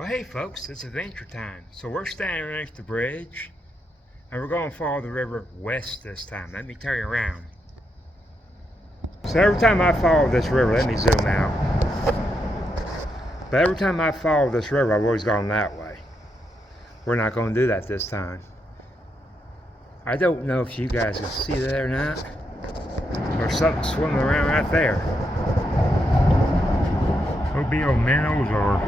Well, hey folks, it's adventure time. So we're standing underneath the bridge and we're going to follow the river west this time. Let me turn you around. So every time I follow this river, let me zoom out. But every time I follow this river, I've always gone that way. We're not going to do that this time. I don't know if you guys can see that or not. There's something swimming around right there. Could be old minnows or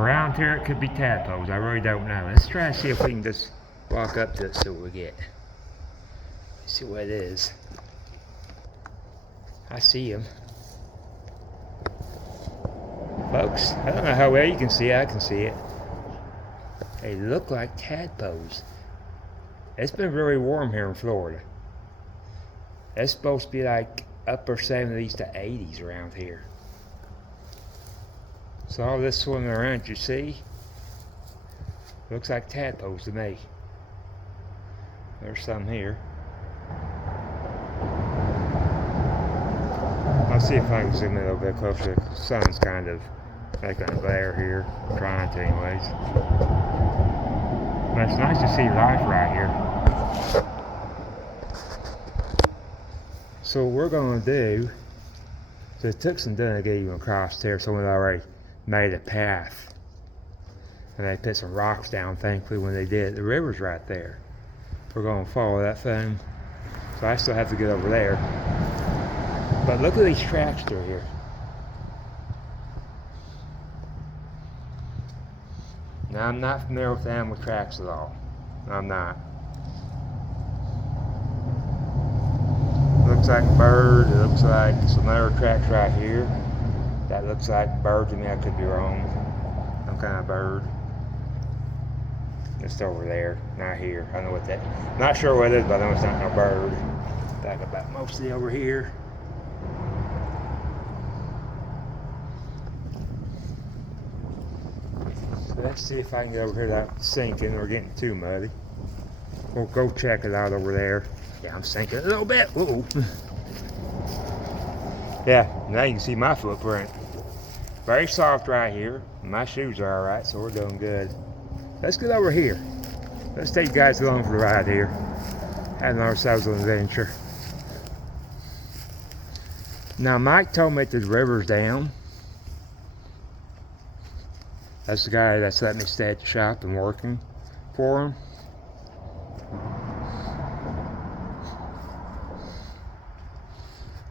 around here it could be tadpoles. I really don't know. Let's try to see if we can just walk up to it, see what we get. See what it is. I see them. Folks, I don't know how well you can see it. I can see it. They look like tadpoles. It's been really warm here in Florida. It's supposed to be like upper 70s to 80s around here. So all this swimming around you see, looks like tadpoles to me. There's some here. I'll see if I can zoom in a little bit closer. The sun's kind of making a glare here. I'm trying to anyways. But it's nice to see life right here. So what we're going to do, so it took some doing to get even across there. Someone already made a path. And they put some rocks down, thankfully, when they did. The river's right there. We're going to follow that thing. So I still have to get over there. But look at these tracks through here. Now, I'm not familiar with animal tracks at all. I'm not. Looks like a bird. It looks like some other tracks right here. That looks like bird to me. I could be wrong. Some kind of bird. Just over there, not here. I know what that. Not sure what it is, but I know it's not no bird. Back about mostly over here. So let's see if I can get over here without sinking or getting too muddy. We'll go check it out over there. Yeah, I'm sinking a little bit. Whoa. Yeah, now you can see my footprint. Very soft right here. My shoes are alright, so we're doing good. Let's get over here. Let's take you guys along for the ride here. Having ourselves an adventure. Now, Mike told me that the river's down. That's the guy that's let me stay at the shop and working for him.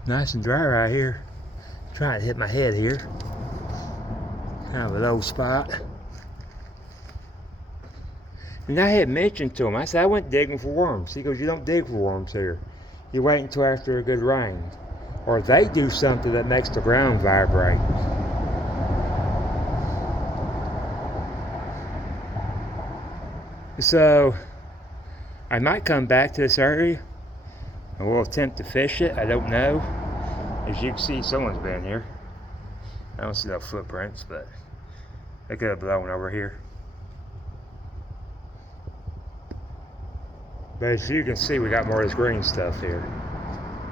Nice and dry right here. Trying to hit my head here. Kind of a low spot. And I had mentioned to him, I said I went digging for worms. He goes, you don't dig for worms here. You wait until after a good rain. Or they do something that makes the ground vibrate. So, I might come back to this area and we'll attempt to fish it. I don't know. As you can see, someone's been here. I don't see no footprints, but they could have blown over here. But as you can see, we got more of this green stuff here.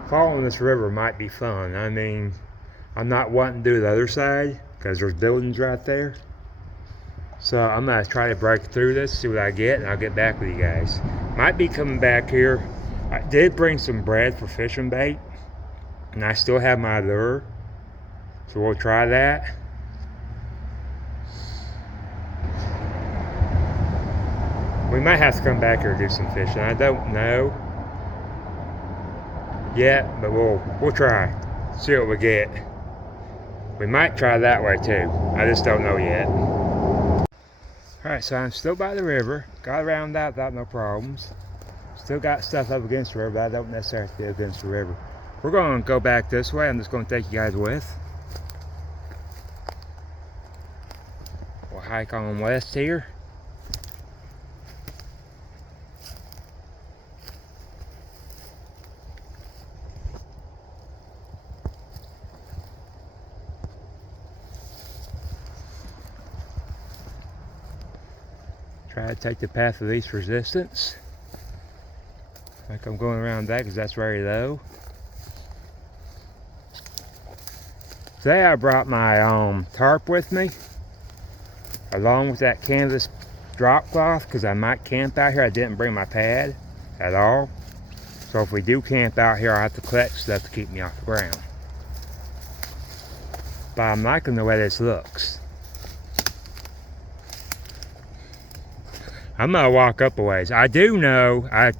Following this river might be fun. I mean, I'm not wanting to do the other side because there's buildings right there. So I'm going to try to break through this, see what I get, and I'll get back with you guys. Might be coming back here. I did bring some bread for fishing bait, and I still have my lure. So we'll try that. We might have to come back here and do some fishing. I don't know yet, but we'll try. See what we get. We might try that way too. I just don't know yet. Alright, so I'm still by the river. Got around that without no problems. Still got stuff up against the river, but I don't necessarily have to be against the river. We're going to go back this way. I'm just going to take you guys with. We'll hike on west here. Try to take the path of least resistance. Like I'm going around that because that's very low. Today I brought my tarp with me, along with that canvas drop cloth, because I might camp out here. I didn't bring my pad at all. So if we do camp out here, I'll have to collect stuff to keep me off the ground. But I'm liking the way this looks. I'm gonna walk up a ways. I do know I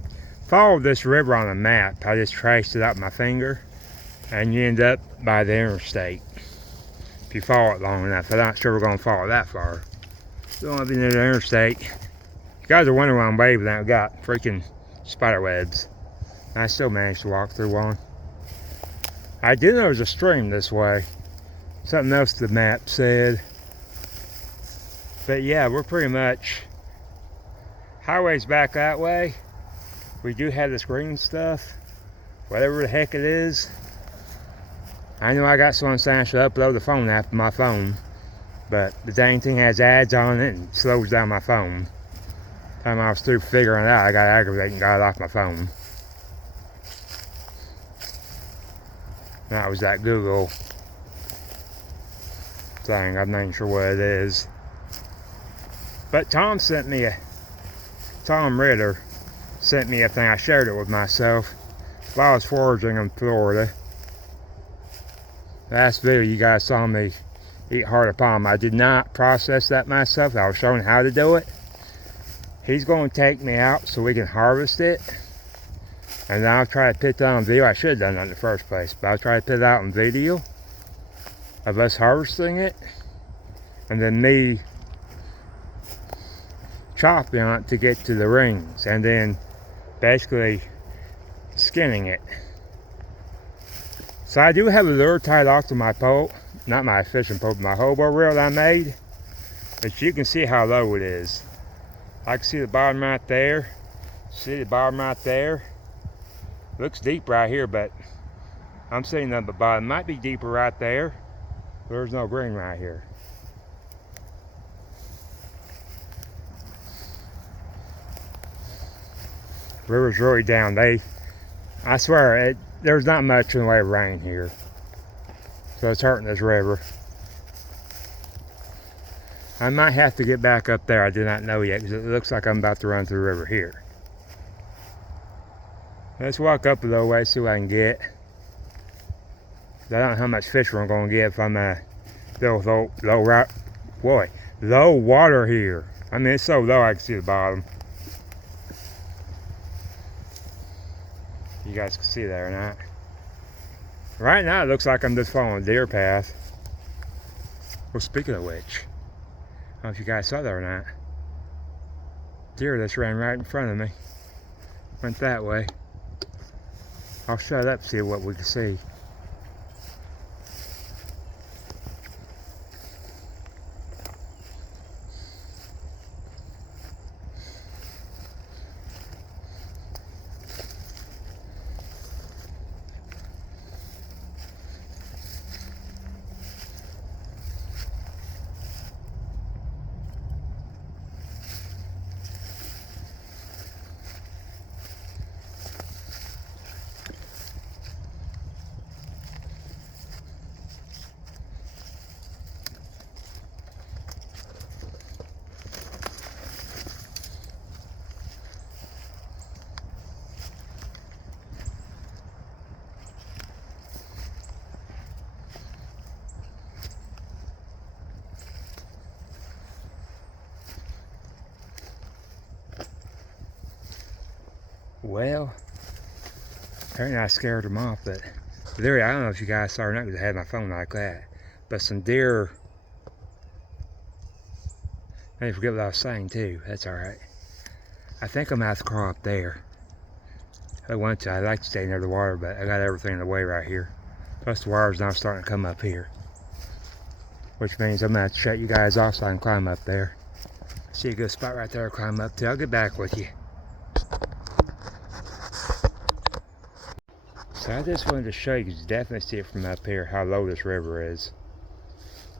followed this river on a map. I just traced it up my finger, and you end up by the interstate if you follow it long enough. I'm not sure we're gonna follow that far. Don't want to be near the interstate. You guys are wondering why I'm waving. I've got freaking spider webs. I still managed to walk through one. I did know there was a stream this way. Something else the map said. But yeah, we're pretty much, highway's back that way. We do have this green stuff, whatever the heck it is. I know I got someone saying I should upload the phone app on my phone, but the dang thing has ads on it and slows down my phone. Time I was through figuring it out, I got aggravated and got it off my phone. That was that Google thing. I'm not even sure what it is. But Tom Ritter sent me a thing. I shared it with myself while I was foraging in Florida. Last video you guys saw me eat heart of palm. I did not process that myself. I was showing how to do it. He's going to take me out so we can harvest it. And then I'll try to put that on video. I should have done that in the first place, but I'll try to put it out on video of us harvesting it. And then me chopping on it to get to the rings. And then basically skinning it. So I do have a lure tied off to my pole. Not my fishing pole, but my hobo reel that I made. But you can see how low it is. I can see the bottom right there. See the bottom right there. Looks deep right here, but I'm seeing nothing but bottom. Might be deeper right there. There's no green right here. River's really down. I swear, there's not much in the way of rain here. So it's hurting this river. I might have to get back up there. I do not know yet, because it looks like I'm about to run through the river here. Let's walk up a little way, see what I can get. I don't know how much fish we're going to get if I'm low water here. I mean, it's so low I can see the bottom. You guys can see that or not? Right now it looks like I'm just following a deer path. Well, speaking of which, I don't know if you guys saw that or not. Deer just ran right in front of me. Went that way. I'll shut up and see what we can see. Well, apparently I scared them off, but there, I don't know if you guys saw or not because I had my phone like that. But some deer, I didn't forget what I was saying too. That's alright. I think I'm out to crawl up there. I want to. I like to stay near the water, but I got everything in the way right here. Plus the water's now starting to come up here. Which means I'm going to have to shut you guys off so I can climb up there. See a good spot right there to climb up to. I'll get back with you. So I just wanted to show you, because you definitely see it from up here, how low this river is.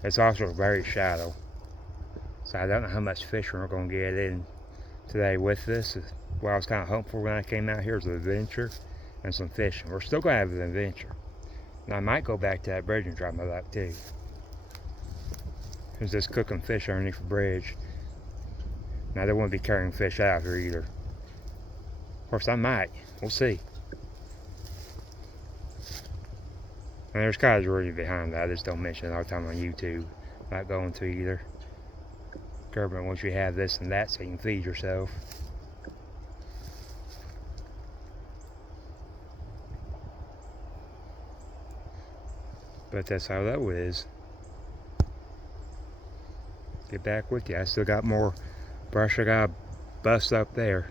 It's also very shallow. So I don't know how much fish we're going to get in today with this. What I was kind of hoping for when I came out here was an adventure and some fishing. We're still going to have an adventure. And I might go back to that bridge and try my luck too. There's this cooking fish underneath the bridge. Now they won't be carrying fish out here either. Of course I might. We'll see. And there's guys really behind that. I just don't mention it all the time on YouTube. Not going to either. Government wants you to have this and that so you can feed yourself. But that's how that is. Get back with you. I still got more brush I gotta bust up there.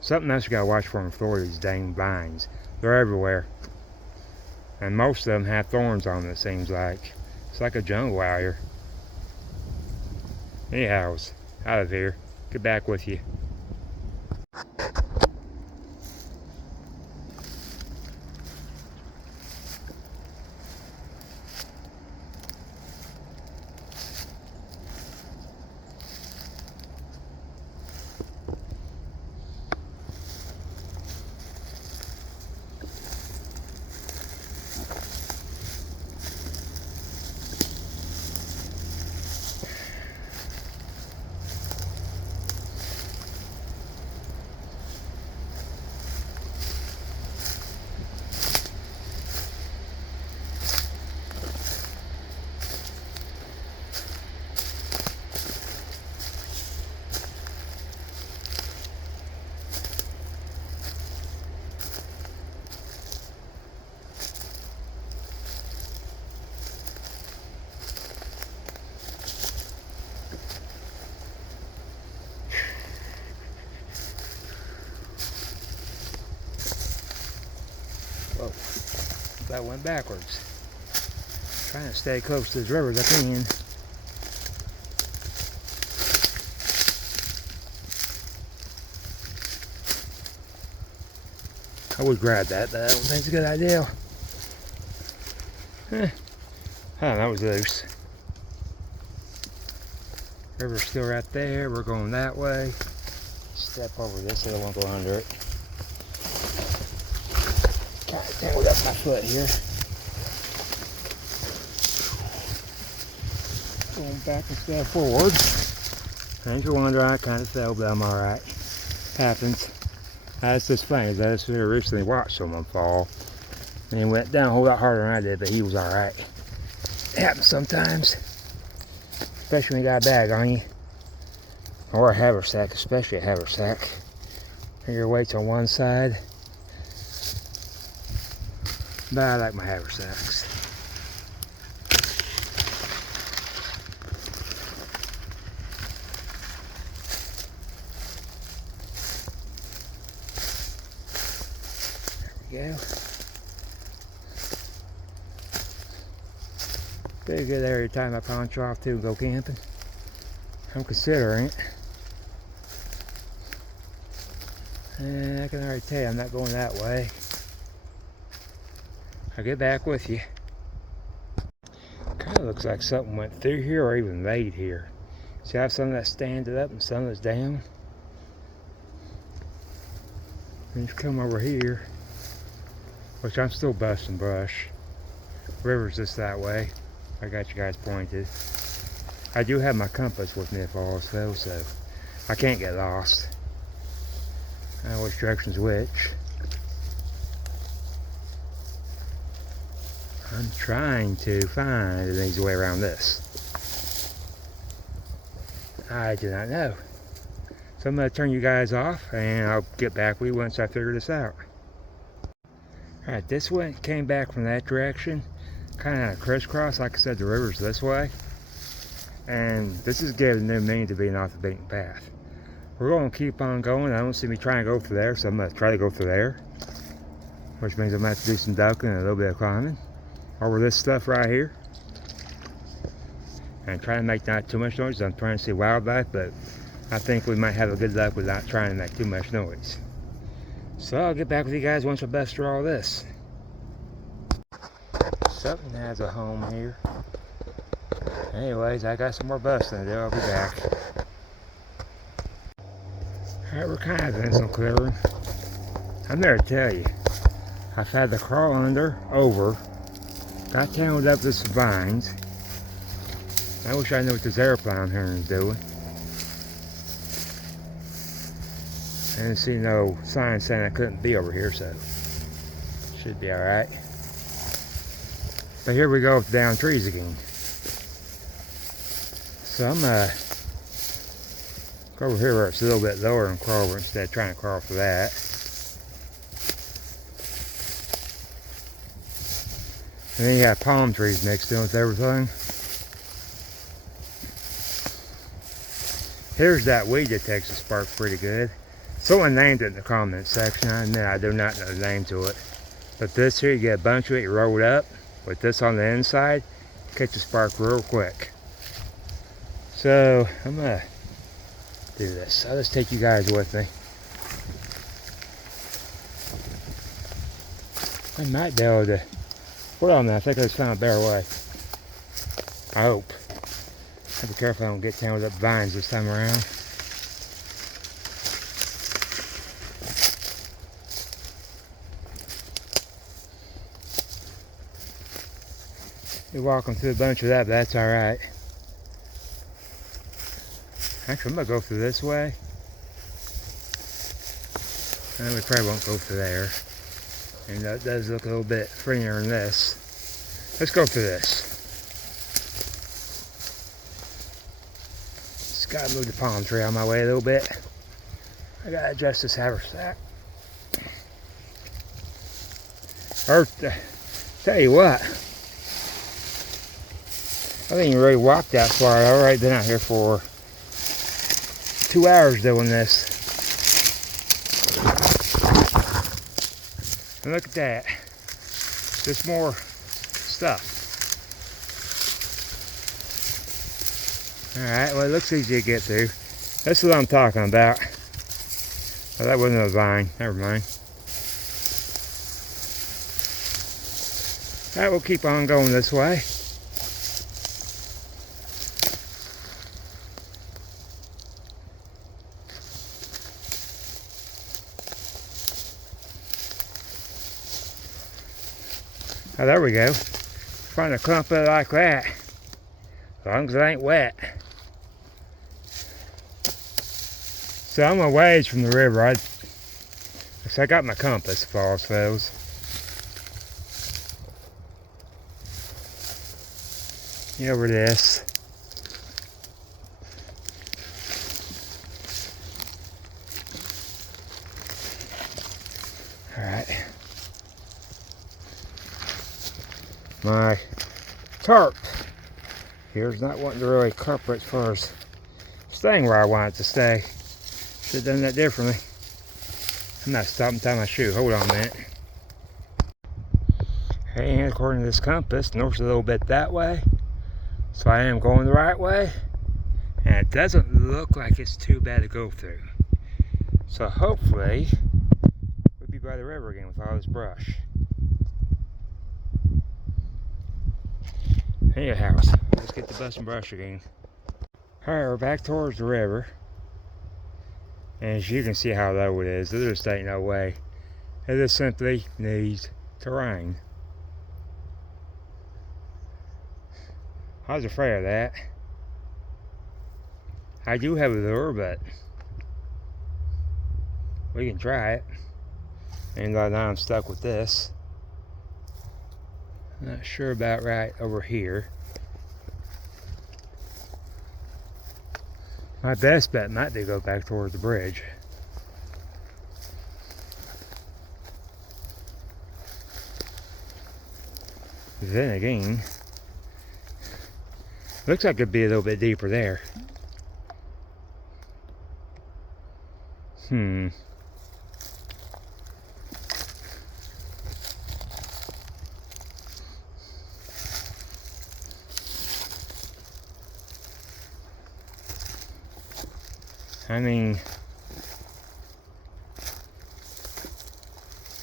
Something else you gotta watch for in Florida is dang vines. They're everywhere. And most of them have thorns on them, it seems like. It's like a jungle out here. Anyhows, out of here. Get back with you. Whoa, that went backwards. Trying to stay close to this river as I can. I would grab that, but I don't think it's a good idea. Oh, that was loose. River's still right there. We're going that way. Step over this so I won't go under it. Kind of tangled up my foot here. Going back instead of forward. Thanks for wondering, I kind of fell, but I'm alright. Happens. That's just funny, I just recently watched someone fall. And he went down a whole lot harder than I did, but he was alright. It happens sometimes. Especially when you got a bag on you. Or a haversack, especially a haversack. Your weight's on one side. But I like my haversacks. There we go. Pretty good area to tie my poncho off to and go camping. I'm considering it. And I can already tell you I'm not going that way. I'll get back with you. Kind of looks like something went through here or even laid here. See how some of that standing up and some that's down? And you come over here, which I'm still busting brush. River's just that way. I got you guys pointed. I do have my compass with me if also, so I can't get lost. I know which direction's which. I'm trying to find an easy way around this. I do not know. So I'm going to turn you guys off and I'll get back with you once I figure this out. Alright, this one came back from that direction. Kind of crisscross, like I said, the river's this way. And this is giving new meaning to being off the beaten path. We're going to keep on going. I don't see me trying to go through there, so I'm going to try to go through there. Which means I'm going to have to do some ducking and a little bit of climbing. Over this stuff right here. And try to make not too much noise. I'm trying to see wildlife, but I think we might have a good luck with not trying to make too much noise. So I'll get back with you guys once I bust through all this. Something has a home here. Anyways, I got some more busting to do. I'll be back. Alright, we're kind of in some clearing. I'm there to tell you. I've had to crawl under, over, got tangled up with some vines. I wish I knew what this airplane here is doing. I didn't see no sign saying I couldn't be over here, so should be alright. But here we go with down trees again. So I'm go over here where it's a little bit lower and crawl over instead of trying to crawl for that. And then you got palm trees mixed in with everything. Here's that weed that takes a spark pretty good. Someone named it in the comment section. I admit I do not know the name to it. But this here, you get a bunch of it, you roll it up with this on the inside, catch a spark real quick. So I'm gonna do this. I'll just take you guys with me. I might be able to. Hold on now, I think I just found a better way. I hope. I'll be careful I don't get tangled up vines this time around. You're walking through a bunch of that, but that's alright. Actually, I'm going to go through this way. And we probably won't go through there. And that does look a little bit friendlier than this. Let's go through this. Just got to move the palm tree out of my way a little bit. I got to adjust this haversack. Tell you what. I didn't even really walk that far. I've already been out here for 2 hours doing this. And look at that. Just more stuff. Alright, well it looks easy to get through. That's what I'm talking about. Well, that wasn't a vine. Never mind. Alright, we'll keep on going this way. Oh, there we go. Find a clump of it like that. As long as it ain't wet. So I'm a ways from the river. So I got my compass, falls fellows. Over this. Alright. My tarp here's not wanting to really cover as far as staying where I want it to stay. Should have done that differently. I'm not stopping to tie my shoe. Hold on a minute. Hey, and according to this compass, north's a little bit that way. So I am going the right way. And it doesn't look like it's too bad to go through. So hopefully, we'll be by the river again with all this brush. Anyhow, let's get the bus and brush again. Alright, we're back towards the river. And as you can see how low it is, there just ain't no way. It just simply needs to rain. I was afraid of that. I do have a lure, but we can try it. And now I'm stuck with this. Not sure about right over here. My best bet might be to go back towards the bridge. Then again, looks like it'd be a little bit deeper there. I mean,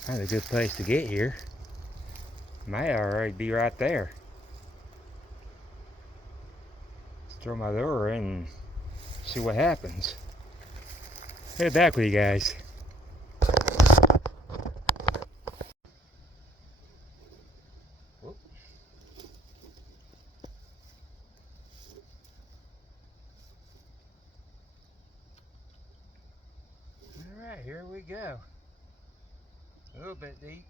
that's a good place to get here. Might already be right there. Let's throw my lure in and see what happens. Head back with you guys. here we go. A little bit deep.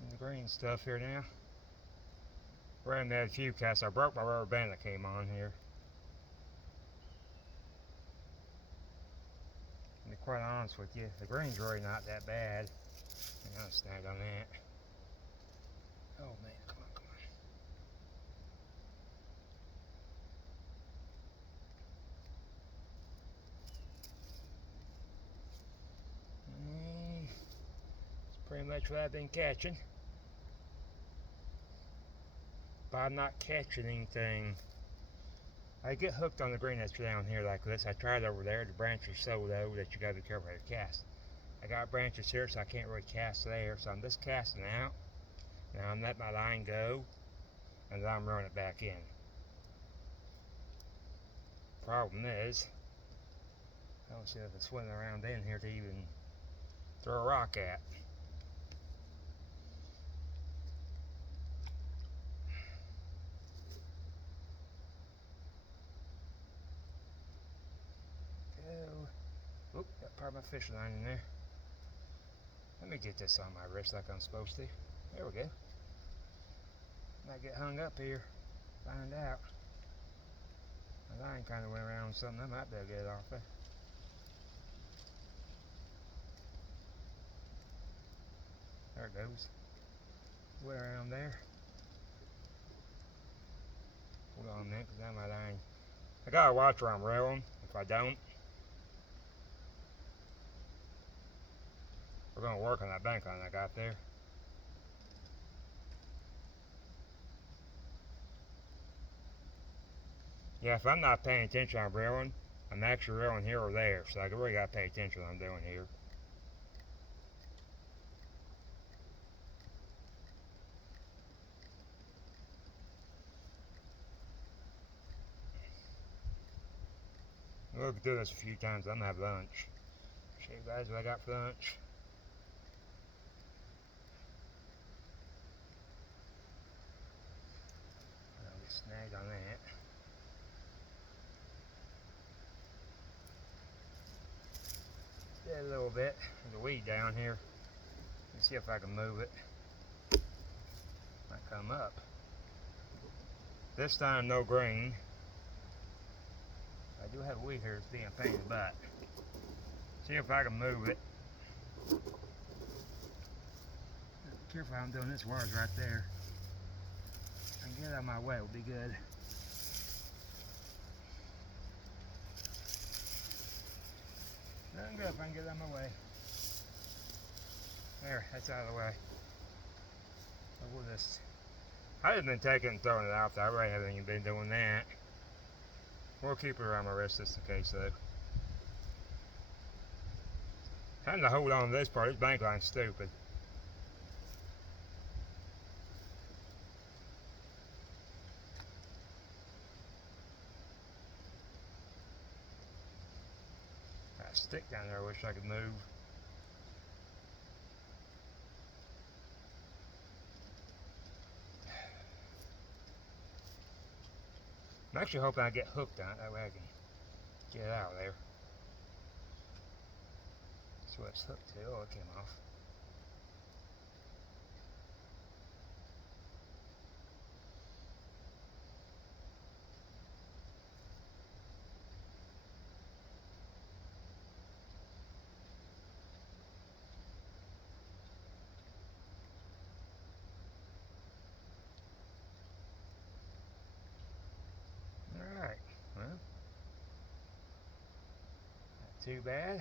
And the green stuff here now. Ran that few casts. I broke my rubber band that came on here. To be quite honest with you, the green's really not that bad. I'm gonna snag on that. Oh man, come on, come on. It's pretty much what I've been catching. But I'm not catching anything. I get hooked on the green that's down here like this. I tried over there. The branches are so low that you gotta be careful how to cast. I got branches here, so I can't really cast there. So I'm just casting out. Now I'm letting my line go, and then I'm running it back in. Problem is, I don't see if it's swimming around in here to even throw a rock at. Go. Oop, got part of my fishing line in there. Let me get this on my wrist like I'm supposed to. There we go. Might get hung up here. Find out. My line kind of went around something. I might be able to get it off there. There it goes. Way around there. Hold on a minute, because now my line. I gotta watch where I'm reeling. If I don't, we're gonna work on that bank line I got there. Yeah, if I'm not paying attention, I'm reeling. I'm actually reeling here or there, so I really gotta pay attention to what I'm doing here. We'll do this a few times. I'm gonna have lunch. Show you guys what I got for lunch. I'll get snagged on that. Get a little bit of the weed down here. Let's see if I can move it. Might come up. This time no green. I do have weed here that's being a pain in the butt. See if I can move it. Be careful how I'm doing this. Wire's right there. If I can get it out of my way, it'll be good. Doesn't go if I can get it out of my way. There, that's out of the way. So we'll just. I've just been taking and throwing it out there. I really haven't even been doing that. We'll keep it around my wrist just in case though. Having to hold on to this part, this bank line's stupid. Got a stick down there I wish I could move. I'm actually hoping I get hooked on it, that way I can get it out of there. That's what it's hooked to. Oh, it came off. Alright, well, not too bad.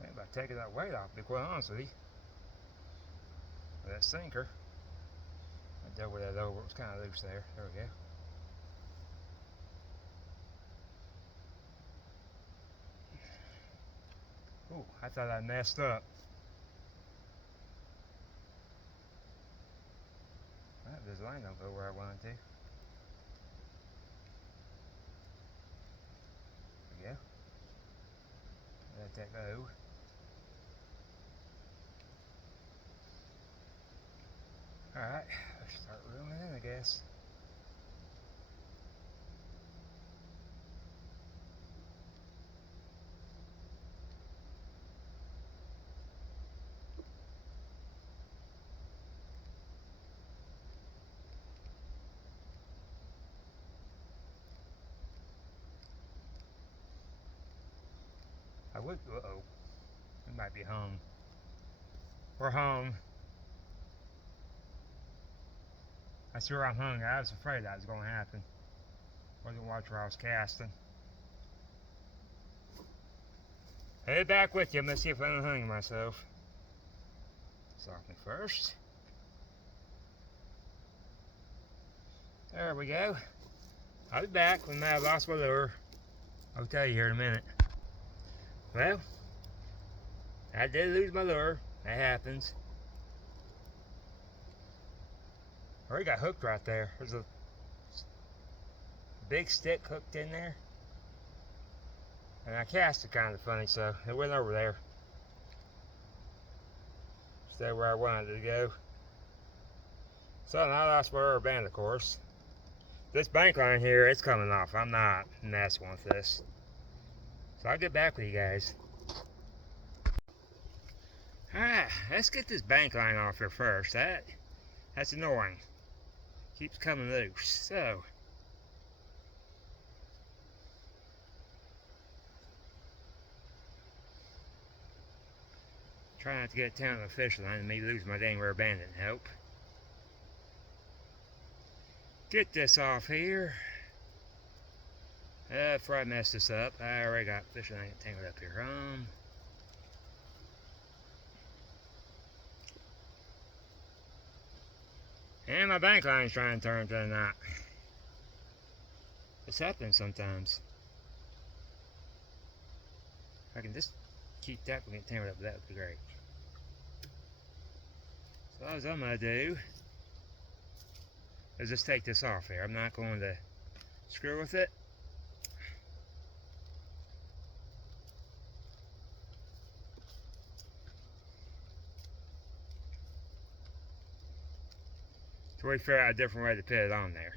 I think about taking that weight off, to be quite honest with you. With that sinker. I doubled that over, it was kind of loose there. There we go. Ooh, I thought I messed up. line don't go where I want it to. There we go. Let that go. Alright, let's start reeling in, I guess. I would, uh-oh, we might be home. We're home. I swear I'm hungry. I was afraid that was going to happen. Wasn't watching where I was casting. Head back with you. Let's see if I don't hang myself. Stop me first. There we go. I'll be back when I lost my lure. I'll tell you here in a minute. Well, I did lose my lure. That happens. I already got hooked right there. There's a big stick hooked in there. And I cast it kind of funny, so it went over there. Stay where I wanted it to go. So I lost my rubber band, of course. This bank line here, it's coming off. I'm not messing with this. So I'll get back with you guys. Alright, let's get this bank line off here first. That's annoying. Keeps coming loose. So try not to get down to the fish line and maybe lose my dang rubber band didn't help. Get this off here. Before I mess this up, I already got fish line tangled up here. And my bank line's trying to turn to a knot. This happens sometimes. If I can just keep that from getting tangled up, that would be great. So all I'm going to do is just take this off here. I'm not going to screw with it. So we figure out a different way to put it on there.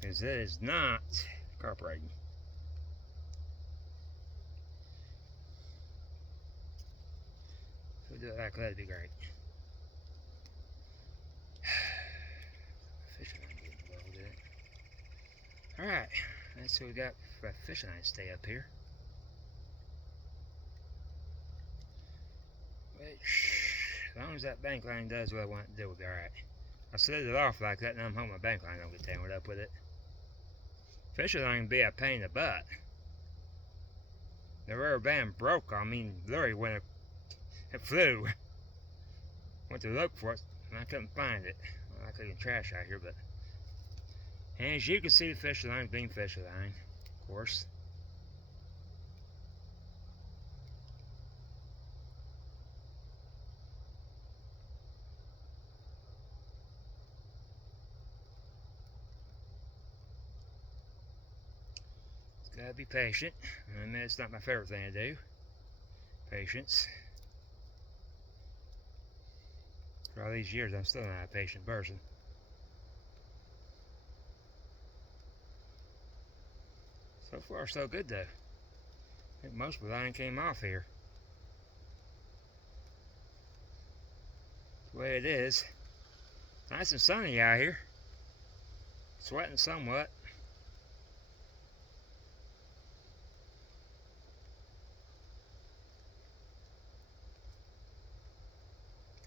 Because it is not incorporating. So we do it like that, that'd be great. Fishing line getting welded in. Alright, let's see what we got for fishing line to stay up here. Which, as long as that bank line does what I want it to do, we'll be alright. I slid it off like that, and I'm hoping my bank line don't get tangled up with it. Fishing line can be a pain in the butt. The rubber band broke, I mean, literally when it flew. Went to look for it, and I couldn't find it. Well, I couldn't get trash out here, but. And as you can see, the fishing line being fishing line, of course. Gotta be patient. I mean, it's not my favorite thing to do. Patience. For all these years, I'm still not a patient person. So far, so good though. I think most of the line came off here. The way it is. Nice and sunny out here. Sweating somewhat.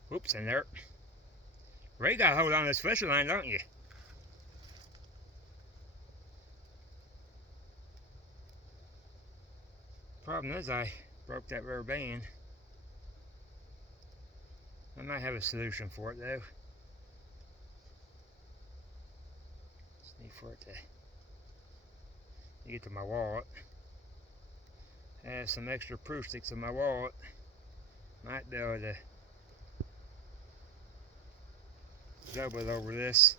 Whoops, and there. Ray got a hold on this fishing line, don't you? Problem is, I broke that rubber band. I might have a solution for it, though. Just need for it to get to my wallet. I have some extra proof sticks in my wallet. Might be able to double it over this.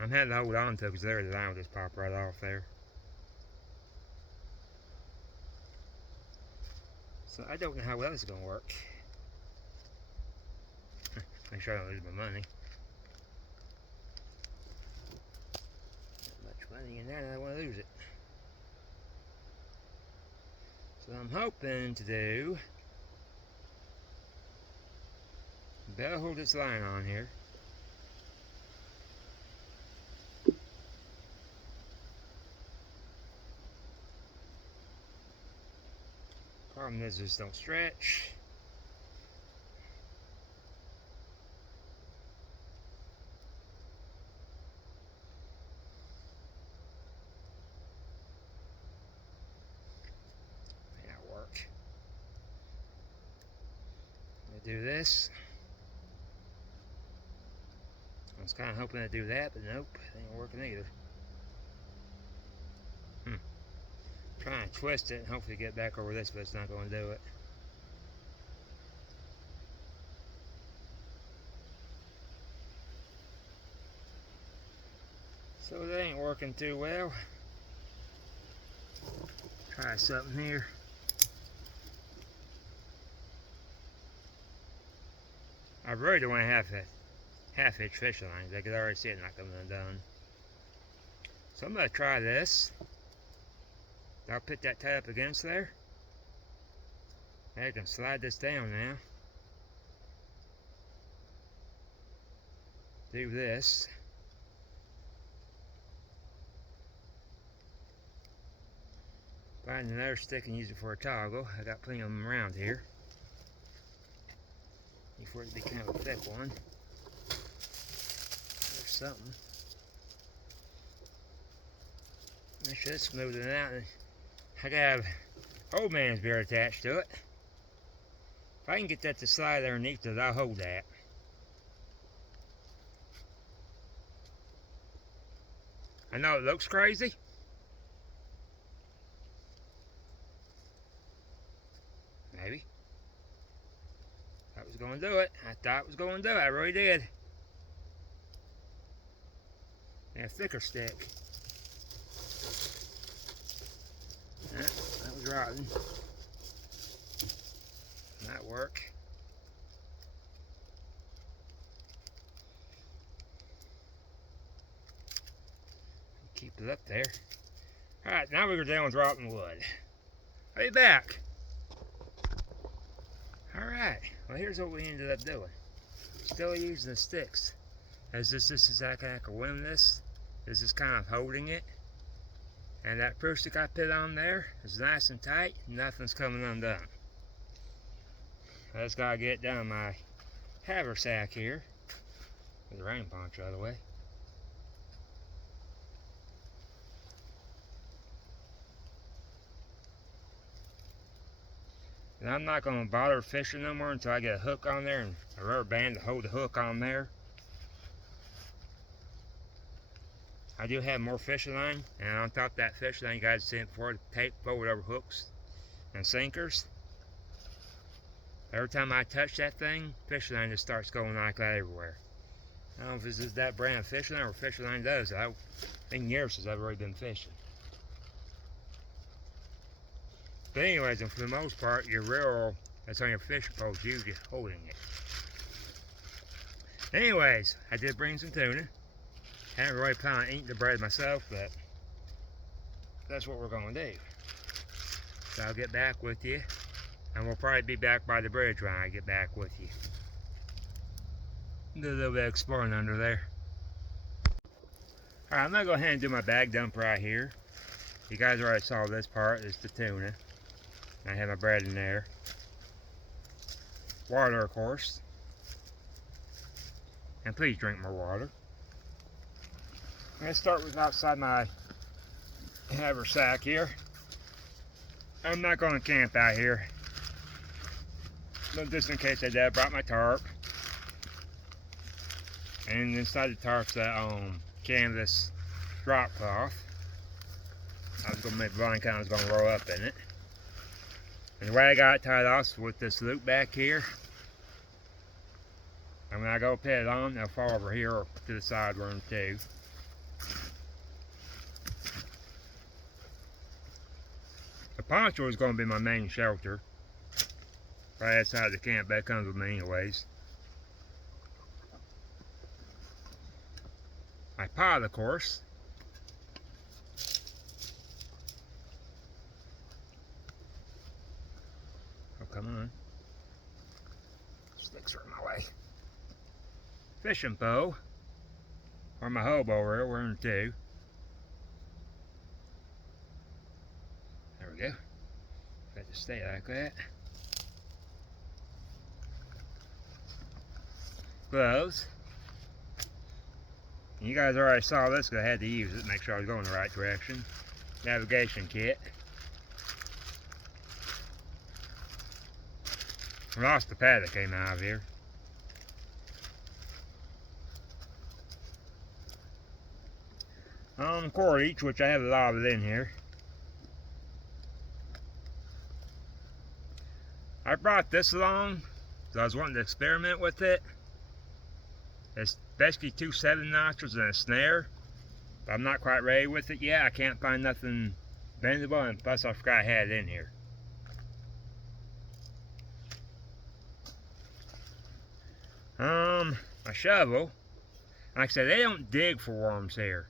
I'm having to hold on to it because there the line will just pop right off there. So I don't know how well this is going to work. Make sure I don't lose my money. Not much money in there and I don't want to lose it. So I'm hoping to do, better hold this line on here. Problem is, just don't stretch. May not work. I do this. I was kind of hoping to do that, but nope, it ain't working either. Trying to twist it and hopefully get back over this, but it's not going to do it. So that ain't working too well. Try something here. I really don't want to half-hitch fishing lines. I could already see it not coming undone. So I'm going to try this. I'll put that tie up against there. I can slide this down now. Do this. Find another stick and use it for a toggle. I got plenty of them around here. Need for it to be kind of a thick one. There's something. I should smooth it out. I gotta have old man's beard attached to it. If I can get that to slide underneath it, I'll hold that. I know it looks crazy. Maybe. That was going to do it. I thought it was going to do it. I really did. And a thicker stick. That was rotten. Might work. Keep it up there. Alright, now we're down with rotten wood. I'll be back. Alright, well here's what we ended up doing. Still using the sticks. As this is like I can win this. This is kind of holding it. And that proof stick I put on there is nice and tight. Nothing's coming undone. I just gotta get down my haversack here. With the rain poncho out of the way. And I'm not going to bother fishing no more until I get a hook on there and a rubber band to hold the hook on there. I do have more fishing line, and on top of that fishing line, you guys see it before, the tape forward over hooks and sinkers. Every time I touch that thing, fishing line just starts going like that everywhere. I don't know if it's just that brand of fishing line or fishing line does. It's been years since I've really been fishing. But anyways, and for the most part, your reel that's on your fishing pole is usually holding it. Anyways, I did bring some tuna. I haven't really planned on eating the bread myself, but that's what we're going to do. So I'll get back with you, and we'll probably be back by the bridge when I get back with you. Do a little bit of exploring under there. Alright, I'm going to go ahead and do my bag dump right here. You guys already saw this part, it's the tuna. I have my bread in there. Water, of course. And please drink more water. I'm going to start with outside my haversack here. I'm not going to camp out here. But just in case I did, I brought my tarp. And inside the tarp's that canvas drop cloth. I was going to make blind kind of going to roll up in it. And the way I got it tied off is with this loop back here. And when I go put it on, they'll fall over here or to the side room too. The poncho is going to be my main shelter. Right outside the camp, that comes with me anyways. My pot, of course. Oh, come on. Sticks are in my way. Fishing pole. Or my hobo reel, we're in two. There we go. Got to stay like that. Gloves. You guys already saw this because I had to use it, make sure I was going the right direction. Navigation kit. I lost the pad that came out of here. Cordage, which I have a lot of it in here. I brought this along because I was wanting to experiment with it. It's basically 2 7-notches and a snare. But I'm not quite ready with it yet. I can't find nothing bendable, and plus I forgot I had it in here. My shovel. Like I said, they don't dig for worms here.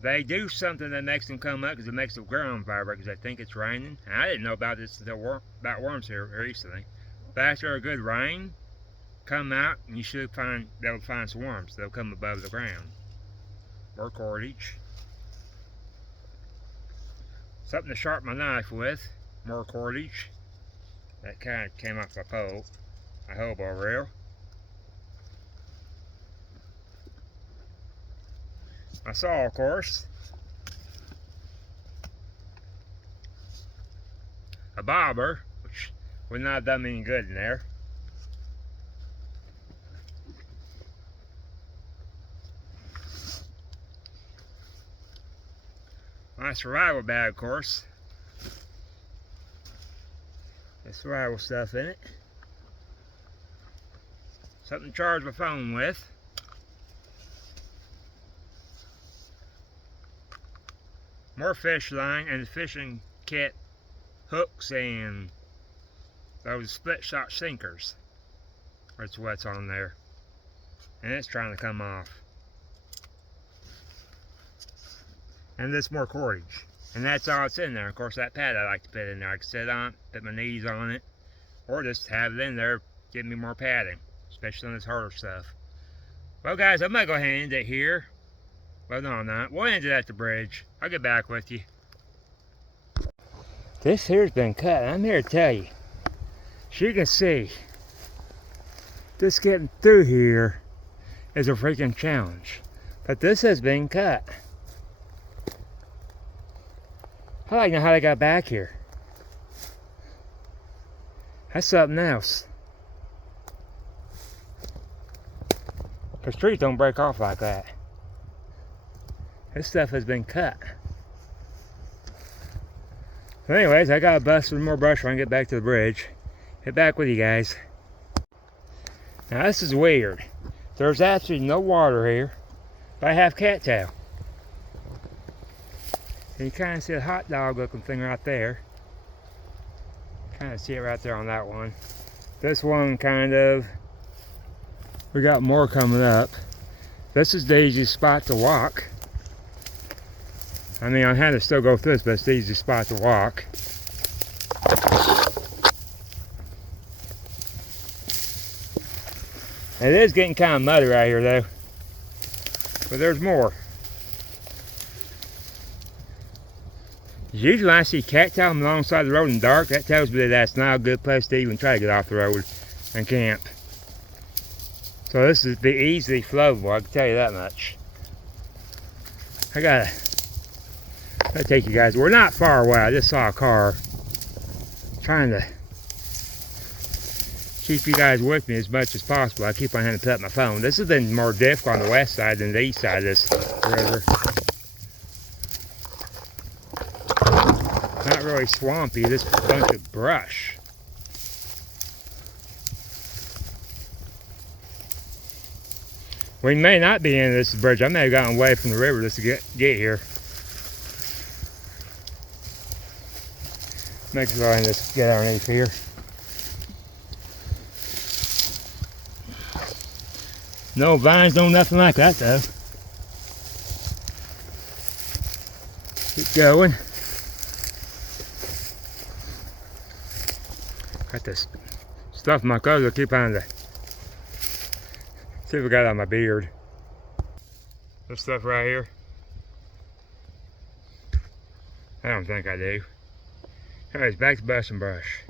They do something that makes them come up because it makes the ground vibrate because I think it's raining. And I didn't know about this until about worms here recently. But after a good rain, come out and you should be able to find some worms. They'll come above the ground. More cordage. Something to sharpen my knife with. More cordage. That kind of came off my pole. My hobo reel. My saw, of course. A bobber, which would not have done me any good in there. My survival bag, of course. The survival stuff in it. Something to charge my phone with. More fish line and the fishing kit hooks and those split shot sinkers. That's what's on there. And it's trying to come off. And this more cordage. And that's all that's in there. Of course, that pad I like to put in there. I can sit on it, put my knees on it, or just have it in there, give me more padding, especially on this harder stuff. Well, guys, I'm going to go ahead and end it here. Well, no, I'm not. We'll end it at the bridge. I'll get back with you. This here's been cut. I'm here to tell you. As you can see, just getting through here is a freaking challenge. But this has been cut. I like to know how they got back here. That's something else. Because trees don't break off like that. This stuff has been cut. So anyways, I gotta bust some more brush when I get back to the bridge. Get back with you guys. Now this is weird. There's absolutely no water here, but I have cattail. And you kind of see a hot dog looking thing right there. Kind of see it right there on that one. This one kind of, we got more coming up. This is the easiest spot to walk. I mean, I had to still go through this, but it's the easiest spot to walk. It is getting kind of muddy right here though. But there's more. Usually when I see cacti alongside the road in the dark, that tells me that that's not a good place to even try to get off the road and camp. So this is the easily flowable, I can tell you that much. I gotta take you guys. We're not far away. I just saw a car. Trying to keep you guys with me as much as possible. I keep on having to put up my phone. This has been more difficult on the west side than the east side of this river. Not really really swampy, this bunch of brush. We may not be in this bridge. I may have gotten away from the river just to get here. Make sure I just get underneath here. No vines, no nothing like that though. Keep going. Got this stuff in my clothes. I'll keep on the. See if I got it on my beard. This stuff right here. I don't think I do. Anyways, back to busting brush.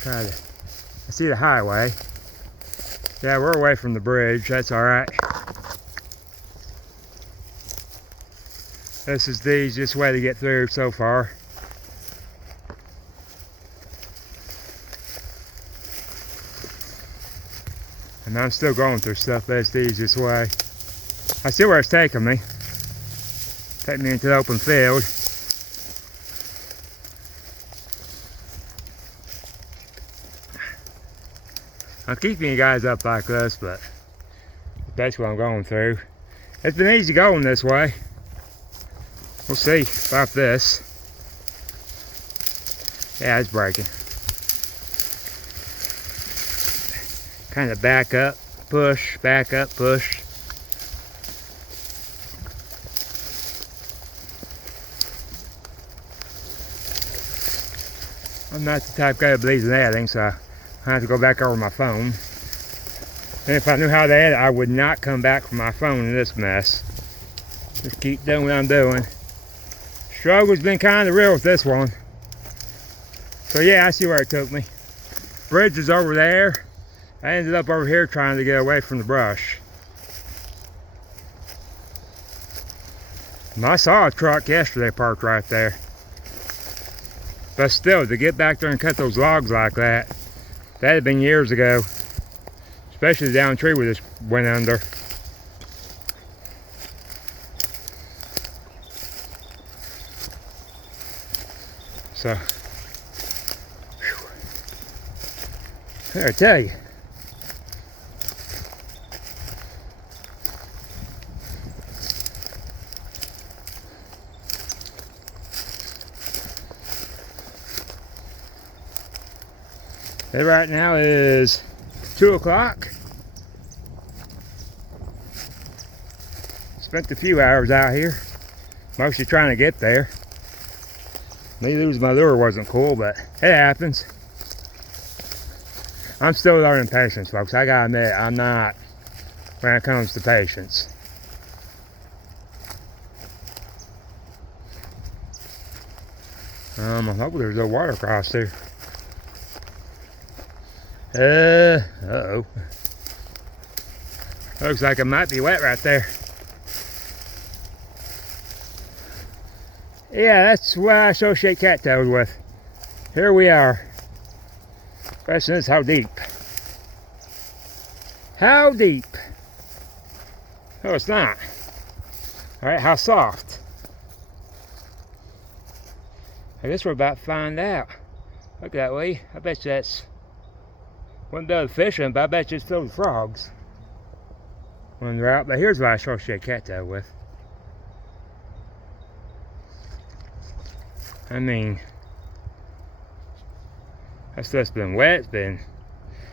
Try to. I see the highway. Yeah, we're away from the bridge. That's all right. This is the easiest way to get through so far. And I'm still going through stuff, but it's the easiest way. I see where it's taking me. Take me into the open field. I'm keeping you guys up like this, but that's what I'm going through. It's been easy going this way. We'll see about this. Yeah, it's breaking. Kind of back up, push, back up, push. I'm not the type guy that believes in editing, so I have to go back over my phone. And if I knew how to edit, I would not come back from my phone in this mess. Just keep doing what I'm doing. Struggle's been kind of real with this one. So yeah, I see where it took me. Bridge is over there. I ended up over here trying to get away from the brush. And I saw a truck yesterday parked right there. But still, to get back there and cut those logs like that, that had been years ago. Especially the down tree we just went under. So, I tell you. It right now is 2 o'clock. Spent a few hours out here, mostly trying to get there. Me losing my lure wasn't cool, but it happens. I'm still learning patience, folks. I gotta admit, I'm not when it comes to patience. I hope there's no water across there. Uh-oh. Looks like it might be wet right there. Yeah, that's what I associate cattails with. Here we are. Question is, how deep? How deep? Oh, it's not. Alright, how soft? I guess we're about to find out. Look that way. I bet you that's one does fishing, but I bet you it's filled with frogs when they're out. But here's what I associate cattail with. I mean, that stuff's been wet. It's been,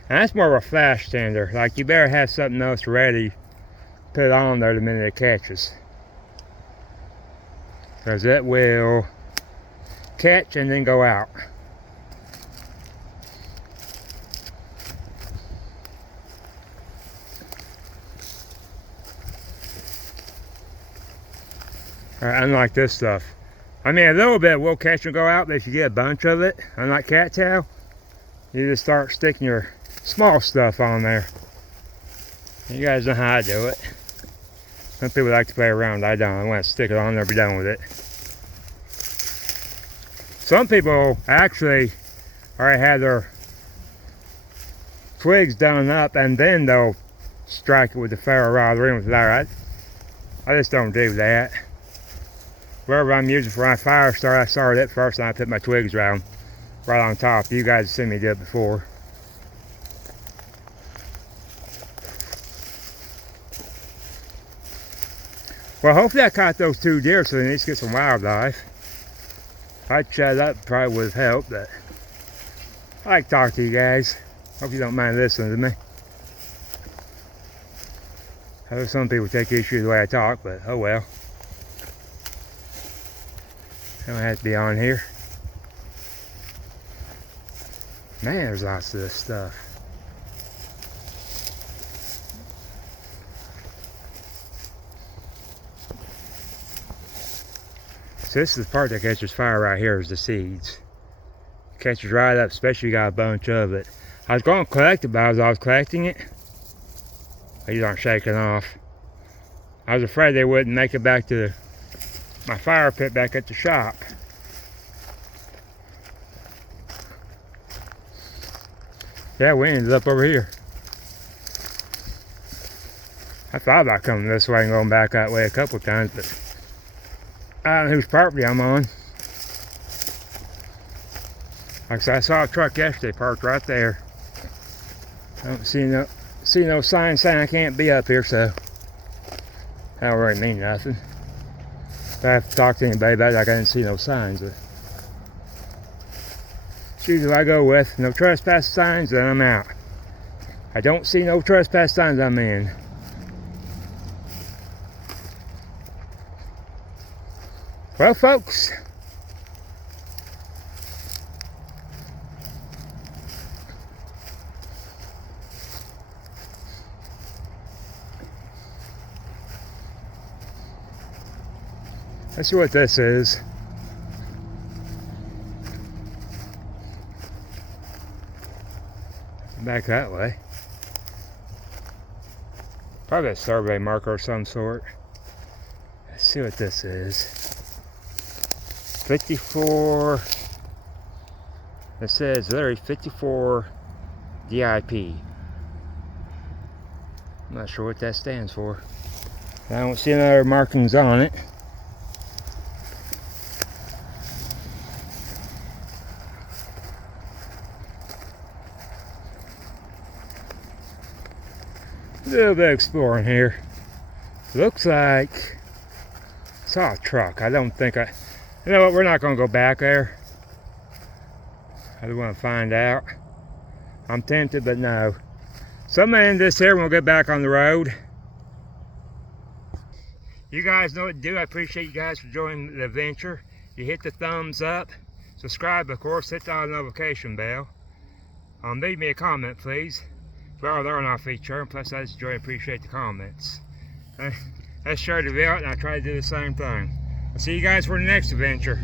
and that's more of a flash tender. Like, you better have something else ready, put it on there the minute it catches, because it will catch and then go out. Unlike this stuff. I mean, a little bit will catch and go out, but if you get a bunch of it, unlike cattail, you just start sticking your small stuff on there. You guys know how I do it. Some people like to play around. I don't. I want to stick it on there and be done with it. Some people actually already have their twigs done up and then they'll strike it with the ferro rod or in with the I just don't do that. whatever I'm using for my fire start, I started it first and I put my twigs right on top. You guys have seen me do it before. Well, hopefully I caught those 2 deer, so they need to get some wildlife. If I'd shut up, probably would have helped, but I like to talk to you guys. Hope you don't mind listening to me. I know some people take issue with the way I talk, but oh well. I don't have to be on here. Man, there's lots of this stuff. So this is the part that catches fire right here, is the seeds. It catches right up, especially if you got a bunch of it. I was going to collect it, but as I was collecting it, these aren't shaking off. I was afraid they wouldn't make it back to my fire pit back at the shop. Yeah, we ended up over here. I thought about coming this way and going back that way a couple of times, but I don't know whose property I'm on. Like I said, I saw a truck yesterday parked right there. I don't see no sign saying I can't be up here, so that don't really mean nothing. If I have to talk to anybody about it, like I didn't see no signs. But it's usually what I go with. No trespass signs, then I'm out. I don't see no trespass signs, I'm in. Well, folks, let's see what this is. Back that way. Probably a survey marker of some sort. Let's see what this is. 54. It says literally 54 DIP. I'm not sure what that stands for. I don't see any other markings on it. A little bit of exploring here. Looks like I saw a truck. I don't think you know what, we're not going to go back there. I just want to find out. I'm tempted, but no. So I'm going to end this here and we'll get back on the road. You guys know what to do. I appreciate you guys for joining the adventure. You hit the thumbs up. Subscribe, of course. Hit the notification bell. Leave me a comment, please. Well, they're not feature, and plus I just enjoy and appreciate the comments. Let's share the video, and I try to do the same thing. I'll see you guys for the next adventure.